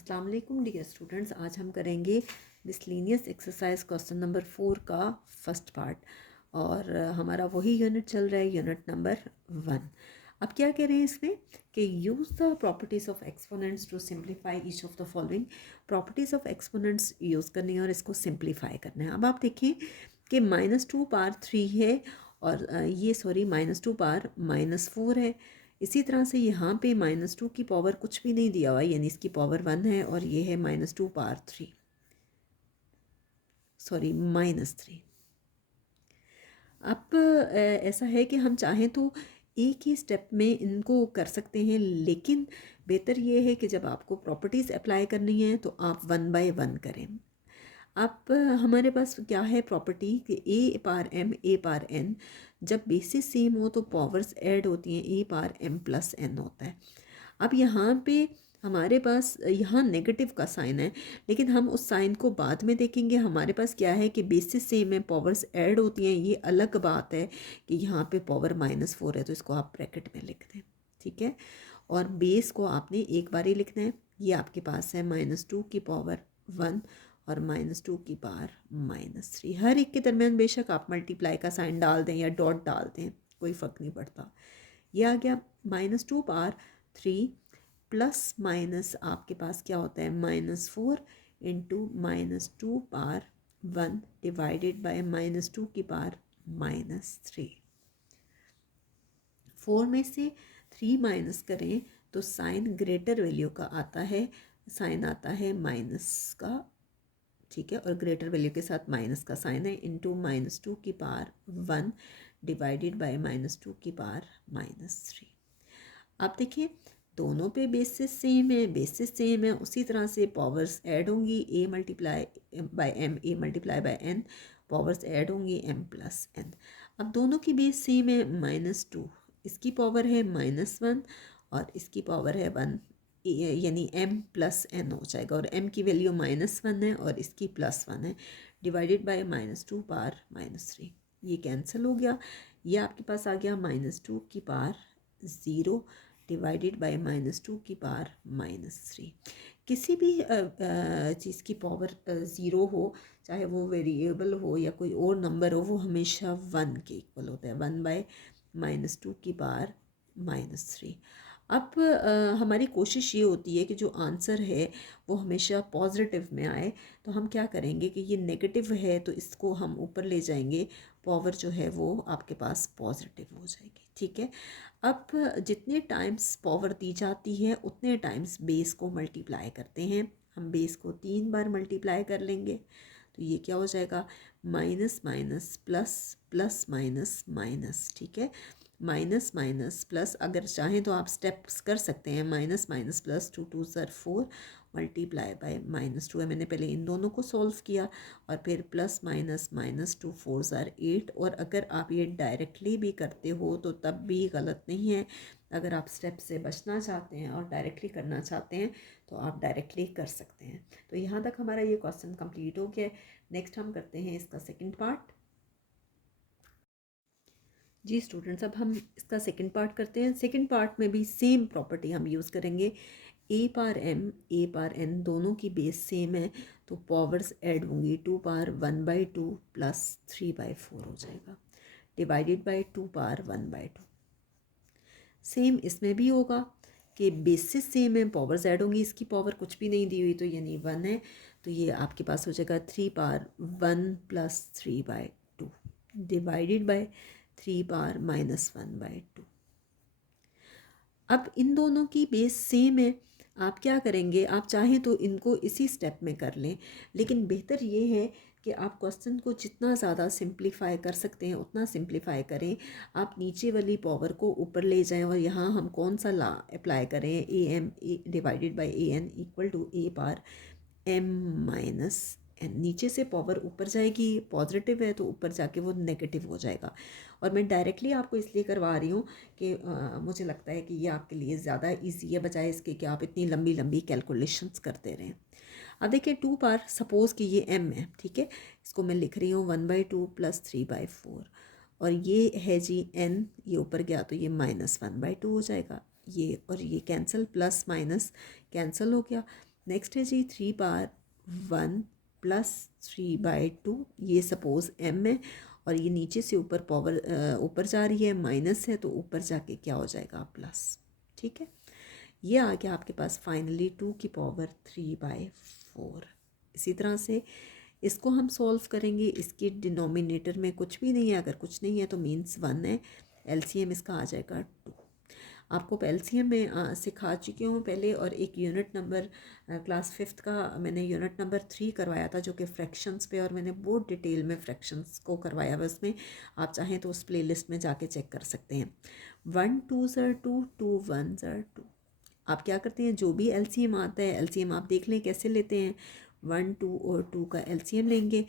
अस्सलाम वालेकुम dear students. आज हम करेंगे मिसलेनियस एक्सरसाइज क्वेश्चन नंबर 4 का फर्स्ट पार्ट और हमारा वही यूनिट चल रहा है, यूनिट नंबर 1। अब क्या कह रहे हैं इसमें कि use the properties of exponents to simplify each of the following. Properties of exponents use करनी है और इसको सिंप्लीफाई करना है। अब आप देखें कि -2 पावर 3 है और -2 पावर -4 है। इसी तरह से यहाँ पे -2 की पावर कुछ भी नहीं दिया हुआ, यानी इसकी पावर 1 है और ये है -2 पावर 3, सॉरी -3। अब ऐसा है कि हम चाहें तो एक ही स्टेप में इनको कर सकते हैं, लेकिन बेहतर ये है कि जब आपको प्रॉपर्टीज़ अप्लाई करनी है तो आप 1 बाय 1 करें। अब हमारे पास क्या है प्रॉपर्टी कि a power m a power n, जब बेसिस सेम हो तो पावर्स ऐड होती हैं, a power m plus n होता है। अब यहाँ पे हमारे पास यहाँ नेगेटिव का साइन है, लेकिन हम उस साइन को बाद में देखेंगे। हमारे पास क्या है कि बेसिस सेम है, पावर्स ऐड होती हैं। ये अलग बात है कि यहाँ पे पावर -4 है तो इसको आप ब्रैकेट में लिख दें, ठीक है। और बेस को आपने एक बार ही लिखना है। ये आपके पास है -2 की पावर 1 और -2 की पावर -3। हर एक के दरमियान बेशक आप मल्टीप्लाई का साइन डाल दें या डॉट डाल दें, कोई फ़र्क नहीं पड़ता। ये आ गया -2 पावर 3 प्लस माइनस आपके पास क्या होता है -4 इंटू -2 पावर 1 डिवाइडेड बाय -2 की पावर -3। 4 में से 3 माइनस करें तो साइन ग्रेटर वैल्यू का आता है, साइन आता है माइनस का, ठीक है। और ग्रेटर वैल्यू के साथ माइनस का साइन है, इंटू -2 की पावर 1 डिवाइडेड बाय -2 की पावर -3। आप देखिए दोनों पे बेसिस सेम है, बेसिस सेम है, उसी तरह से पावर्स ऐड होंगी, a multiply by m, a multiply by n, powers add होंगी एम प्लस एन। अब दोनों की बेस सेम है, -2, इसकी पावर है -1 और इसकी पावर है 1, यानी m प्लस n हो जाएगा। और m की वैल्यू -1 है और इसकी +1 है, डिवाइडेड बाय -2 पावर -3। ये कैंसिल हो गया। ये आपके पास आ गया -2 की पावर 0 डिवाइडेड बाय -2 की पावर -3। किसी भी चीज़ की पावर 0 हो, चाहे वो वेरिएबल हो या कोई और नंबर हो, वो हमेशा 1 के इक्वल होता है, 1 बाय -2 की पावर -3। अब हमारी कोशिश ये होती है कि जो आंसर है वो हमेशा पॉजिटिव में आए। तो हम क्या करेंगे कि ये नेगेटिव है तो इसको हम ऊपर ले जाएंगे, पावर जो है वो आपके पास पॉजिटिव हो जाएगी, ठीक है। अब जितने टाइम्स पावर दी जाती है उतने टाइम्स बेस को मल्टीप्लाई करते हैं। हम बेस को 3 बार मल्टीप्लाई कर लेंगे तो ये क्या हो जाएगा, minus minus plus, plus minus minus, ठीक है। माइनस माइनस प्लस, अगर चाहें तो आप स्टेप्स कर सकते हैं, माइनस माइनस प्लस, 2 2 ज़र 4 मल्टीप्लाई बाय -2 है। मैंने पहले इन दोनों को सॉल्व किया और फिर प्लस माइनस -2 4 ज़र 8। और अगर आप ये डायरेक्टली भी करते हो तो तब भी गलत नहीं है। अगर आप स्टेप से बचना चाहते हैं और डायरेक्टली करना चाहते हैं तो आप डायरेक्टली कर सकते हैं। तो यहाँ तक हमारा ये क्वेश्चन कंप्लीट हो गया। नेक्स्ट हम करते हैं इसका सेकंड पार्ट। जी स्टूडेंट्स, अब हम इसका सेकंड पार्ट करते हैं। सेकंड पार्ट में भी सेम प्रॉपर्टी हम यूज़ करेंगे। A power m a power n दोनों की बेस सेम है तो पावर्स ऐड होंगी, 2 पावर 1/2 प्लस 3/4 हो जाएगा, डिवाइडेड बाय 2 पावर 1/2। सेम इसमें भी होगा कि बेसिस सेम है, पावर्स ऐड होंगी, इसकी पावर कुछ भी नहीं दी हुई तो यानी 1 है, तो ये आपके पास हो जाएगा 3 power 1 plus 3/2 divided by 3 power -1/2। अब इन दोनों की बेस सेम है, आप क्या करेंगे, आप चाहें तो इनको इसी स्टेप में कर लें, लेकिन बेहतर ये है कि आप क्वेश्चन को जितना ज़्यादा सिंप्लीफाई कर सकते हैं उतना सिंप्लीफाई करें। आप नीचे वाली पावर को ऊपर ले जाएं और यहाँ हम कौन सा लॉ अप्लाई करें, a m divided by a n equal to a power m minus n. नीचे से पावर ऊपर जाएगी, पॉजिटिव है तो ऊपर जाके वो नेगेटिव हो जाएगा। और मैं डायरेक्टली आपको इसलिए करवा रही हूँ कि मुझे लगता है कि ये आपके लिए ज़्यादा इजी है, बजाय इसके कि आप इतनी लंबी लंबी कैलकुलेशंस करते रहें। अब देखिए 2 पावर, सपोज़ कि ये m है, ठीक है, इसको मैं लिख रही हूँ 1/2 प्लस 3/4 और ये है जी n, ये ऊपर गया तो ये -1/2 हो जाएगा, ये और ये कैंसिल, प्लस माइनस कैंसिल हो गया। नेक्स्ट है जी 3/1 प्लस 3/2, ये सपोज़ m है और ये नीचे से ऊपर पावर ऊपर जा रही है, माइनस है तो ऊपर जाके क्या हो जाएगा प्लस। ठीक है, ये आ गया आपके पास फाइनली 2^3/4। इसी तरह से इसको हम सॉल्व करेंगे। इसके डिनोमिनेटर में कुछ भी नहीं है, अगर कुछ नहीं है तो मीन्स 1 है, एलसीएम इसका आ जाएगा 2। आपको एलसीएम में सिखा चुकी हूँ पहले, और एक यूनिट नंबर क्लास 5th का मैंने यूनिट नंबर 3 करवाया था जो कि फ्रैक्शंस पे, और मैंने बहुत डिटेल में फ्रैक्शंस को करवाया हुआ उसमें। आप चाहें तो उस प्लेलिस्ट में जाके चेक कर सकते हैं। 1 2 ज़र 2, 2 1 ज़र 2। आप क्या करते हैं, जो भी एलसीएम आता है, एलसीएम आप देख लें कैसे लेते हैं। 1 2 और 2 का एलसीएम लेंगे,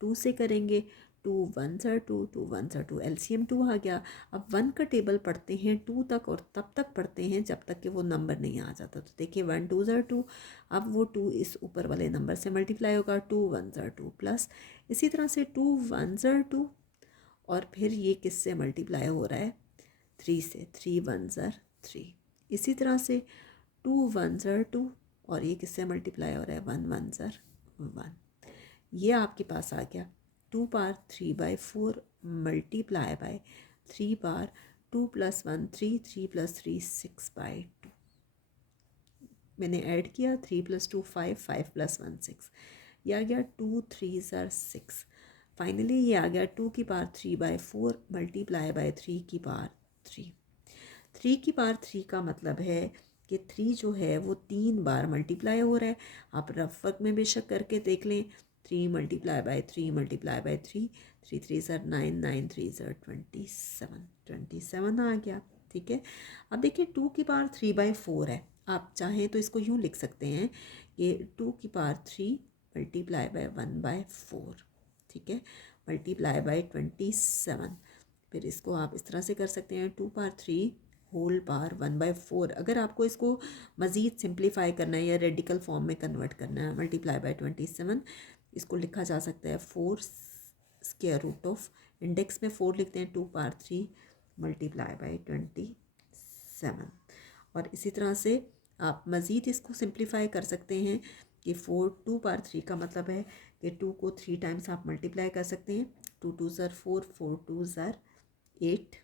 2 से करेंगे, 2 1 ज़र 2, 2 1 ज़र 2, एलसीएम 2 आ गया। अब 1 का टेबल पढ़ते हैं 2 तक, और तब तक पढ़ते हैं जब तक कि वो नंबर नहीं आ जाता। तो देखिए 1 2 ज़र 2, अब वो 2 इस ऊपर वाले नंबर से मल्टीप्लाई होगा, 2 1 ज़र 2 प्लस, इसी तरह से 2 1 ज़र 2, और फिर ये किससे मल्टीप्लाई हो रहा है, 3 से, 3 1 ज़र 3। इसी तरह से 2 1 ज़र 2, और ये किससे मल्टीप्लाई हो रहा है, 1 1 ज़र 1। ये आपके पास आ गया 2^3/4 मल्टीप्लाई बाय 3 2 + 1 3, 3 + 3 6/2। मैंने ऐड किया, 3 + 2 5, 5 + 1 6, ये आ गया 2 3 ज़र 6। फाइनली ये आ गया 2^3/4 मल्टीप्लाई बाय 3^3। 3^3 का मतलब है कि 3 जो है वो 3 बार मल्टीप्लाई हो रहा है। आप रफ वर्क में बेशक करके देख लें, 3 × 3 × 3, 3 3 ज़र 9, 9 3 ज़र 27, 27 आ गया। ठीक है, अब देखिए 2^3/4 है। आप चाहें तो इसको यूँ लिख सकते हैं कि 2^3 मल्टीप्लाई बाय 1/4। ठीक है, मल्टीप्लाई बाय 27। फिर इसको आप इस तरह से कर सकते हैं, 2^3 होल पावर 1/4। अगर आपको इसको मज़ीद सिंप्लीफाई करना है या रेडिकल फॉर्म में कन्वर्ट करना है, मल्टीप्लाई बाय 27, इसको लिखा जा सकता है 4 स्क्वायर रूट ऑफ, इंडेक्स में 4 लिखते हैं, 2^3 मल्टीप्लाई बाय 27। और इसी तरह से आप मज़ीद इसको सिंप्लीफाई कर सकते हैं कि 2^3 का मतलब है कि 2 को 3 टाइम्स आप मल्टीप्लाई कर सकते हैं, 2 2 ज़र 4, 4 2 ज़र 8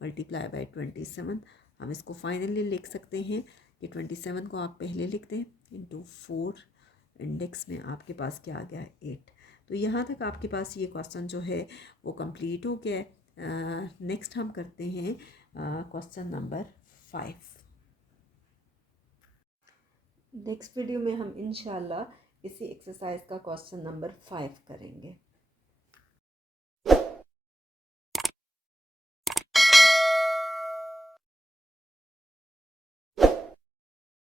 मल्टीप्लाई बाय 27। हम इसको फाइनली लिख सकते हैं कि 27 को आप पहले लिख दें इंटू 4, इंडेक्स में आपके पास क्या आ गया है 8। तो यहाँ तक आपके पास ये क्वेश्चन जो है वो कंप्लीट हो गया है। नेक्स्ट हम करते हैं क्वेश्चन नंबर 5। नेक्स्ट वीडियो में हम इंशाल्लाह इसी एक्सरसाइज का क्वेश्चन नंबर 5 करेंगे।